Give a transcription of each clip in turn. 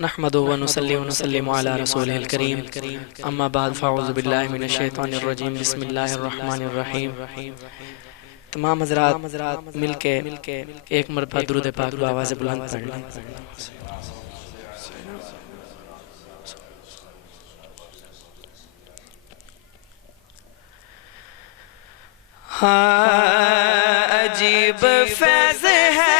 نحمدہ و نصلی و نسلم علی رسولہ الکریم اما بعد فاعوذ باللہ من الشیطان الرجیم بسم اللہ الرحمن الرحیم۔ تمام حضرات مل کے ایک مرتبہ درود پاک بآواز بلند پڑھ لیں۔ عجیب فیض ہے،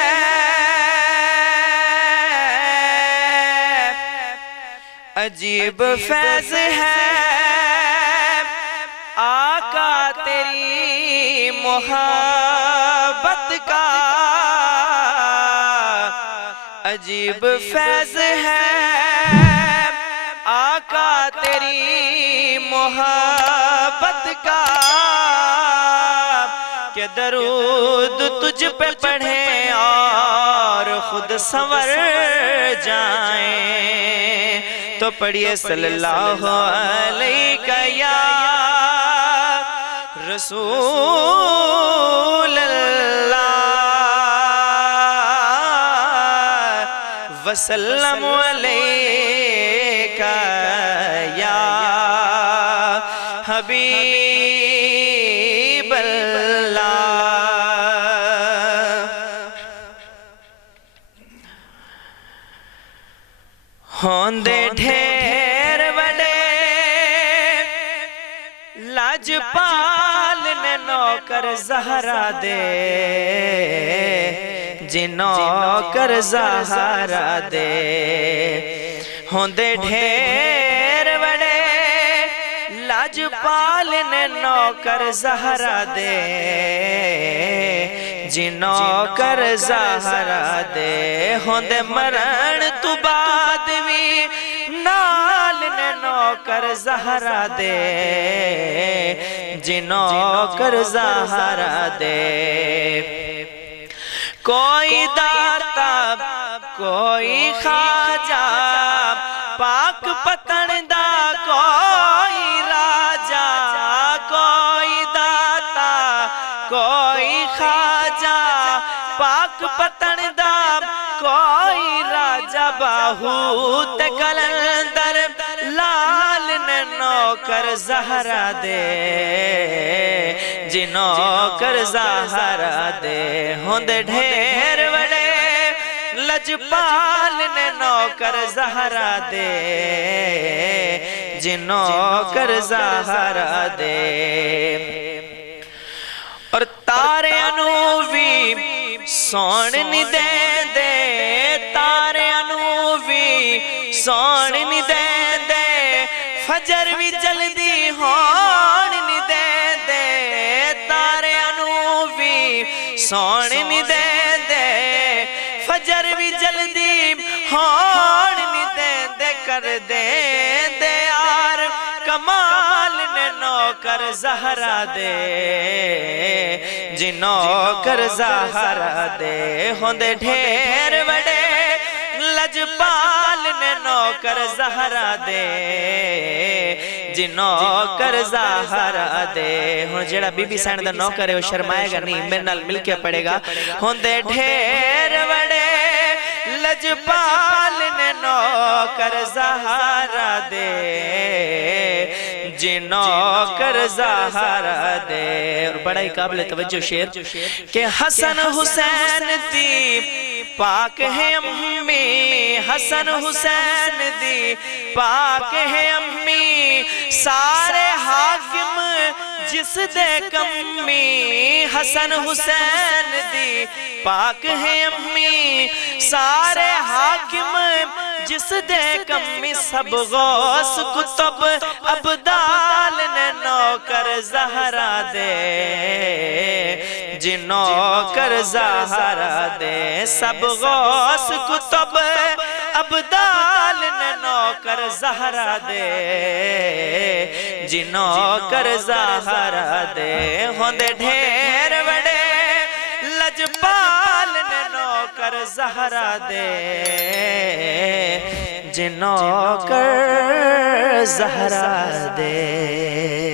عجیب فیض ہے آقا تیری محبت کا، عجیب فیض ہے آقا تیری محبت کا، کہ درود تجھ پہ پڑھیں اور خود سنور جائیں، تو پڑھیے صلی اللہ علیہ یا رسول اللہ وسلم علیہ یا حبیب اللہ۔ ہوندے ڈھیر وڈے لاجپال نے نوکر زہرا دے، جی نوکر زہرا دے، ہوندے ڈھیر وڈے لاجپال نے نوکر زہرا دے، جی نوکر زہرا دے، ہوندے مرن تو بعد بھی نال نے نوکر زہرا دے، جی نوکر زہرا دے۔ کوئی داتا کوئی خواجہ پاک پتن دا کوئی راجہ، کوئی داتا کوئی خواجہ پاک پتن دا کوئی راجہ، باہو تے کلندر لال نے نوکر زہرا دے، جی نوکر زہرا دے، ہوندے ڈھیر وڈے لجپال نے نوکر زہرا دے، جی نوکر زہرا دے۔ اور تارے انووی سون نی دے دے، تارے انووی سون نی دے دے، فجر بھی جلدی ہون نی دے دے، تارے انووی سون نی دے دے، فجر بھی جلدی ہون نی دے دے، کر دے دے یار کمال نے نوکر زہرا دے، جی نوکر زہرا دے، ہوندے ڈھیر وڈے لجپال نے نوکر زہرا دے، جی نوکر زہرا دے۔ ہن جیڑا بی بی سینڈ دا نوکر ہے وہ شرمائے گا نہیں، میرے نال مل کے پڑے گا۔ ہوندے ڈھیر وڈے لجپال نے نوکر زہرا دے، جی نوکر زہرا دے۔ اور بڑا ہی قابل توجہ شعر کہ حسن حسین دی پاک ہے امی، حسن حسین دی پاک ہے امی، سارے حاکم جس دے کمی، حسن حسین دی پاک ہے امی، سارے حاکم جس دے کمی، سب غوث کتب ابدال نے نوکر زہرا دے، جی نوکر زہرا دے، سب غوث کتب ابدال نے نوکر زہرا دے، جی نوکر زہرا دے، ہوندے ڈھیر وڈے لجپال نے نوکر زہرا دے، جی نوکر زہرا دے۔